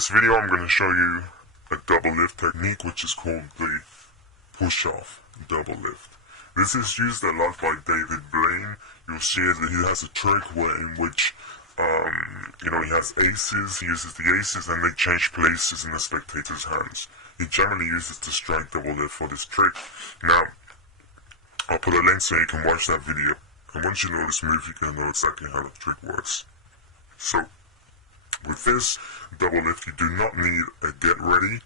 this video I'm going to show you a double lift technique which is called the push-off double lift. This is used a lot by David Blaine. You'll see that he has a trick in which he has aces, he uses the aces and they change places in the spectator's hands. He generally uses the strike double lift for this trick. Now, I'll put a link so you can watch that video. And once you know this move, you can know exactly how the trick works. So, with this double lift, you do not need a get ready.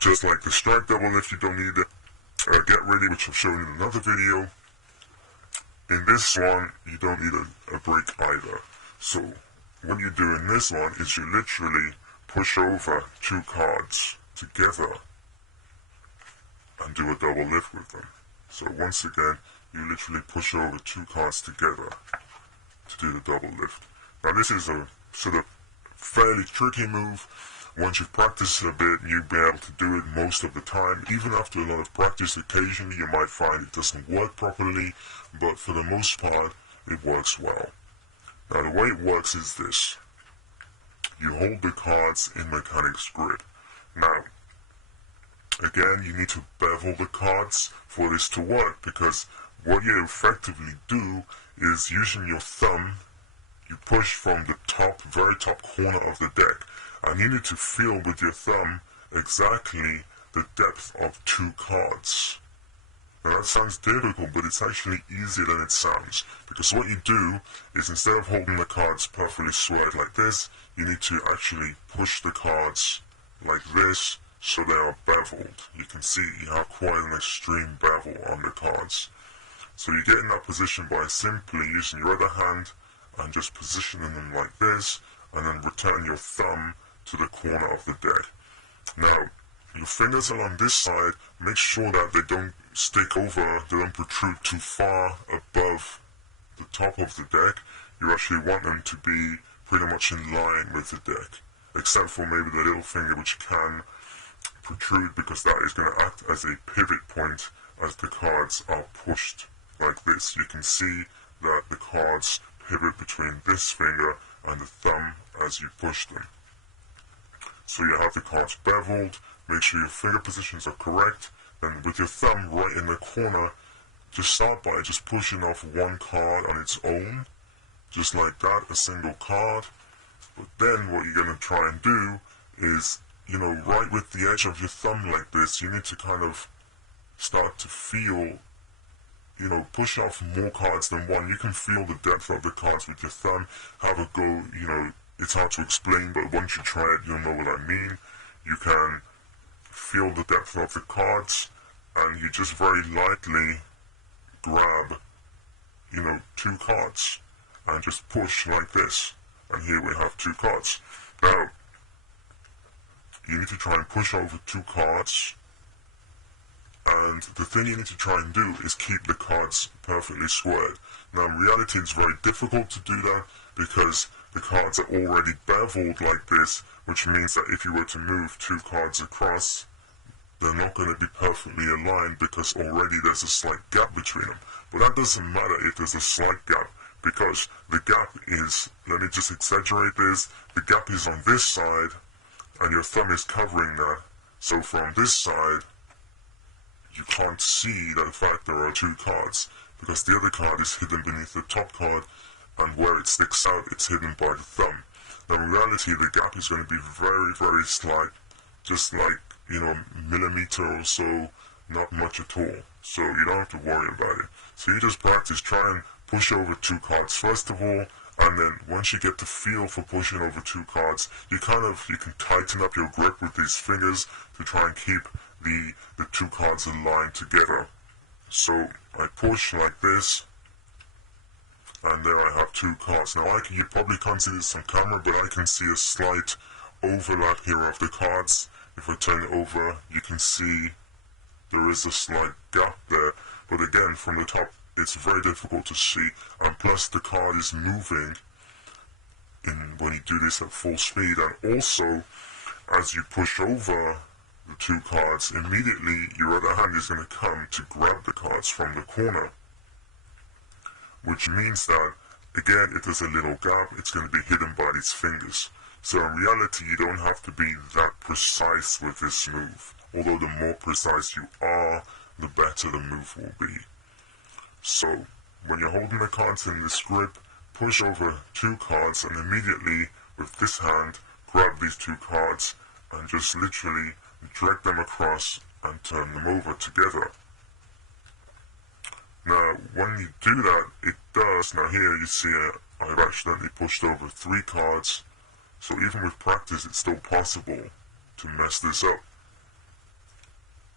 Just like the strike double lift, you don't need a get ready, which I've shown in another video. In this one, you don't need a break either. So, what you do in this one is you literally push over two cards together and do a double lift with them. So once again, you literally push over two cards together to do the double lift. Now this is a sort of fairly tricky move. Once you've practiced a bit, you'll be able to do it most of the time. Even after a lot of practice, occasionally you might find it doesn't work properly, but for the most part, it works well. Now the way it works is this. You hold the cards in mechanic's grip. Now, again, you need to bevel the cards for this to work, because what you effectively do is using your thumb, you push from the top, very top corner of the deck, and you need to feel with your thumb exactly the depth of two cards. Now that sounds difficult, but it's actually easier than it sounds, because what you do is instead of holding the cards perfectly squared like this, you need to actually push the cards like this so they are beveled. You can see you have quite an extreme bevel on the cards. So you get in that position by simply using your other hand and just positioning them like this, and then return your thumb to the corner of the deck. Now, your fingers along this side, make sure that they don't stick over, they don't protrude too far above the top of the deck. You actually want them to be pretty much in line with the deck, except for maybe the little finger, which can protrude because that is going to act as a pivot point as the cards are pushed like this. You can see that the cards pivot between this finger and the thumb as you push them. So you have the cards beveled, make sure your finger positions are correct, and with your thumb right in the corner, just start by just pushing off one card on its own, just like that, a single card. But then what you're going to try and do is, right with the edge of your thumb like this, you need to kind of start to feel, push off more cards than one. You can feel the depth of the cards with your thumb, have a go, it's hard to explain, but once you try it, you'll know what I mean. You can feel the depth of the cards, and you just very lightly grab, two cards, and just push like this. And here we have two cards. Now, you need to try and push over two cards, and the thing you need to try and do is keep the cards perfectly squared. Now in reality it's very difficult to do that because the cards are already beveled like this, which means that if you were to move two cards across, they're not going to be perfectly aligned because already there's a slight gap between them. But that doesn't matter if there's a slight gap, because the gap is, let me just exaggerate this, the gap is on this side and your thumb is covering that. So from this side, you can't see that in fact there are two cards, because the other card is hidden beneath the top card, and where it sticks out, it's hidden by the thumb. Now in reality, the gap is going to be very, very slight, just like, millimeter or so, not much at all. So you don't have to worry about it. So you just practice, try and push over two cards first of all, and then once you get the feel for pushing over two cards, you can tighten up your grip with these fingers to try and keep the two cards aligned together. So I push like this, and there I have two cards. Now you probably can't see this on camera, but I can see a slight overlap here of the cards. If I turn it over, you can see there is a slight gap there, but again from the top it's very difficult to see, and plus the card is moving when you do this at full speed, and also as you push over the two cards, immediately your other hand is going to come to grab the cards from the corner, which means that again if there's a little gap, it's going to be hidden by these fingers. So in reality, you don't have to be that precise with this move. Although the more precise you are, the better the move will be. So, when you're holding the cards in this grip, push over 2 cards and immediately, with this hand, grab these 2 cards and just literally drag them across and turn them over together. Now, when you do that, it does, now here you see I've accidentally pushed over 3 cards, so even with practice it's still possible to mess this up.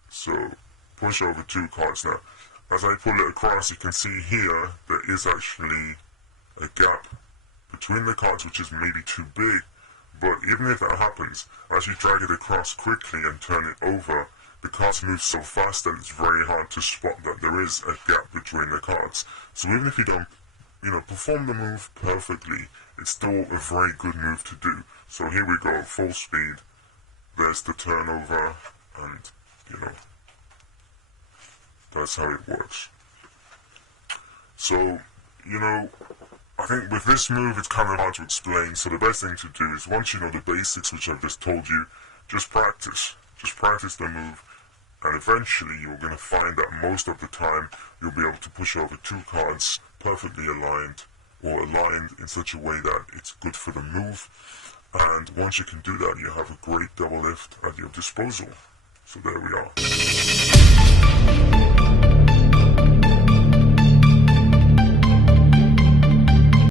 So, push over 2 cards now. As I pull it across, you can see here there is actually a gap between the cards which is maybe too big, but even if that happens, as you drag it across quickly and turn it over, the cards move so fast that it's very hard to spot that there is a gap between the cards. So even if you don't, perform the move perfectly, it's still a very good move to do. So here we go, full speed. There's the turnover, and, that's how it works. So, I think with this move it's kind of hard to explain, so the best thing to do is once you know the basics, which I've just told you, just practice. Just practice the move, and eventually you're going to find that most of the time you'll be able to push over 2 cards perfectly aligned, or aligned in such a way that it's good for the move. And once you can do that, you have a great double lift at your disposal. So there we are.